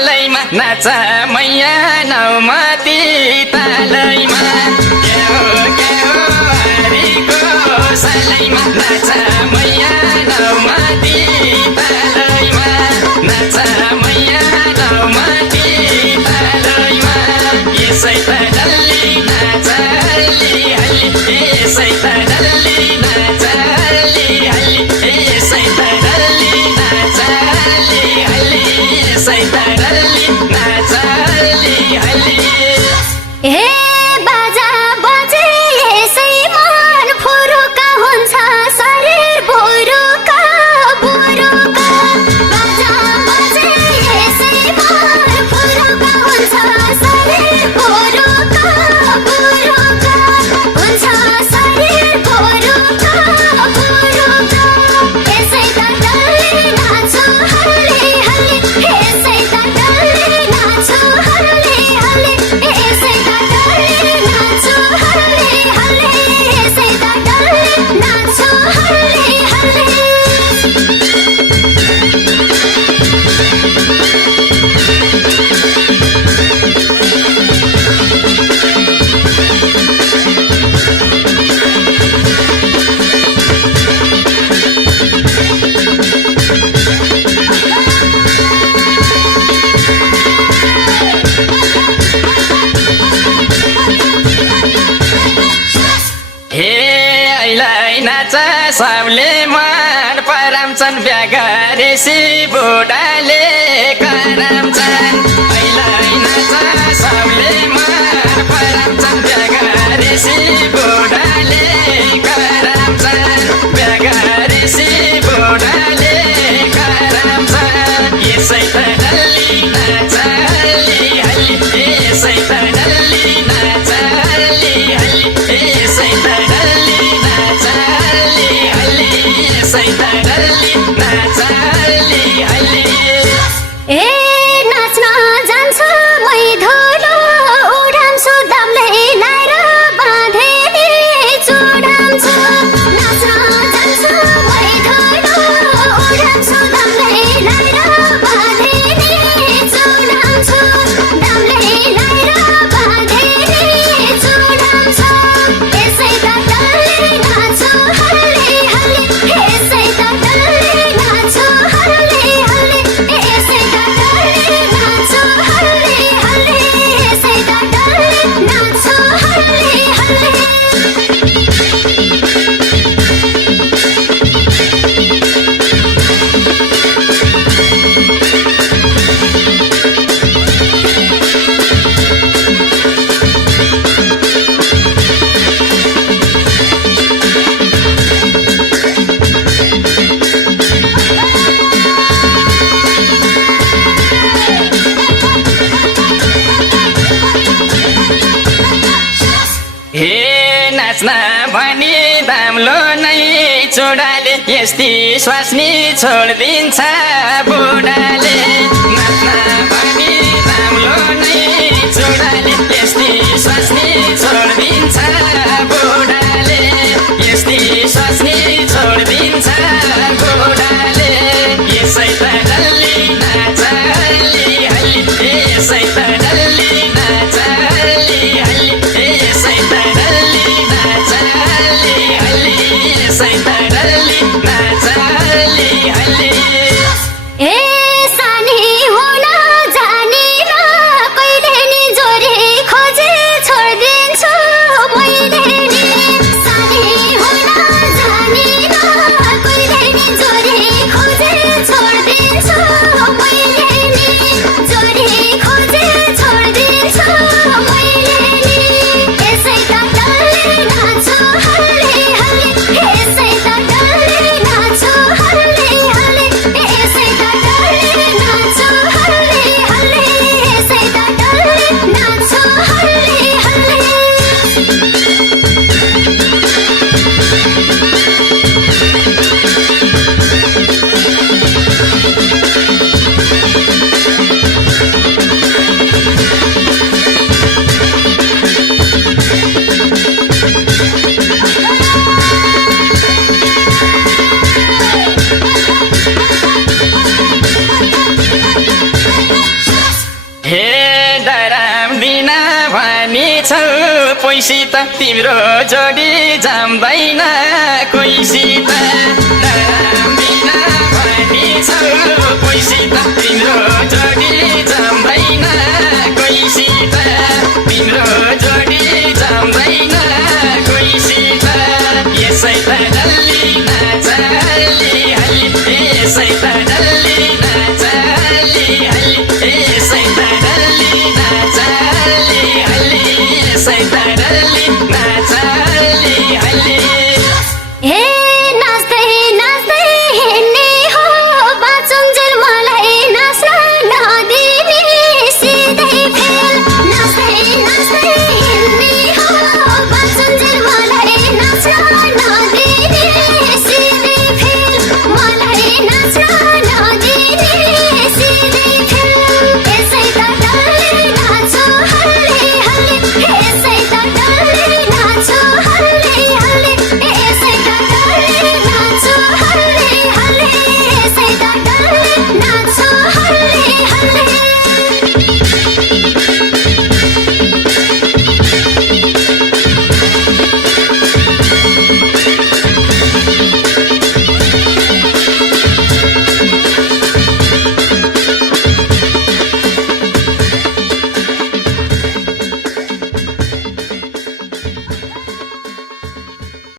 सालैमा नाच मैया नौमती तालैमा के हो हरिको सालैमा नाच मैया नौमती तालैमा नाच मैया नौमती तालैमा यसै त डल्ली नाच हल्ली हल्ली यसै त डल्ली नाच हल्ली हल्ली यसै त डल्ली नाच हल्ली हल्ली यसै त डल्ली नाच हल्ली हल्ली हे बाजा बजे यसै मन फुरुका हुन्छ शरीर बुरुका बुरुका बाजा बजे यसै मन फुरुका हुन्छ शरीर बुरुका बुरुका हुन्छ शरीर बुरुका बुरुका यसै त डल्ली नाच्छु हल्ली हल्ली यसै त डल्ली नाच्छु हल्ली हल्ली यसै त डल्ली नाच्छु हल्ली हल्ली यसै त डल्ली नाच्छु हल्ली हल्ली हे अहिले नाच सबले मन पराउँछन् बिहा गरेसी बुढाले कराउँछन् अहिले नाच सबले मन पराउँछन् बिहा गरेसी बुढाले कराउँछन् बिहा गरेसी बुढाले कराउँछन् यसै त डल्ली नाच हल्ली हल्ली यसै त डल्ली नाच हल्ली हल्ली यसै त डल्ली नाच हल्ली हल्ली यसै त डल्ली नाच हल्ली हल्ली ए नाच्न जान्छु मै धुलो उडान्छु दमले लाएर बाँधेनी चुडान्छु नाच्न जान्छु मै धुलो उडान्छु दमले लाएर बाँधेनी चुडान्छु दमले लाएर बाँधेनी चुडान्छु यसै त डल्ली नाच्छु हल्ली हल्ली यसै त डल्ली नाच्छु हल्ली हल्ली यसै त डल्ली नाच्छु हल्ली हल्ली यसै त डल्ली नाच्छु हल्ली हल्ली हे नाच्न भनी दाम्लो नै चुडाले यस्ती स्वास्नी छोडिदिन्छ बुढाले नाच्न भनी दाम्लो नै चुडाले यस्ती स्वास्नी छोडिदिन्छ बुढाले यस्ती स्वास्नी छोडिदिन्छ बुढाले यसै त डल्ली नाच हल्ली हल्ली यसै त डल्ली नाच हल्ली हल्ली यसै त डल्ली नाच हल्ली हल्ली यसै त डल्ली नाच हल्ली हल्ली ए सानी हुन जानिन कहिले नि जोरी खोजी छोडिदिन्छु मैले नि सानी हुन जानिन कहिले नि जोरी खोजी छोडिदिन्छु मैले नि जोरी खोजी छोडिदिन्छु मैले नि यसै त डल्ली नाच्छु हल्ली हल्ली यसै त डल्ली नाच्छु हल्ली हल्ली यसै त डल्ली नाच्छु हल्ली हल्ली यसै त डल्ली नाच्छु हल्ली हल्ली पैसित तिम्रो जोडी जम्दैन कोहीसित नराम्बिना भनिछौ पैसित तिम्रो जोडी जम्दैन कोहीसित तिम्रो जोडी जम्दैन कोहीसित यसै त डल्ली नचल्ली हल्ली यसै त डल्ली नचल्ली हल्ली यसै त डल्ली नचल्ली हल्ली यसै त डल्ली नचल्ली हल्ली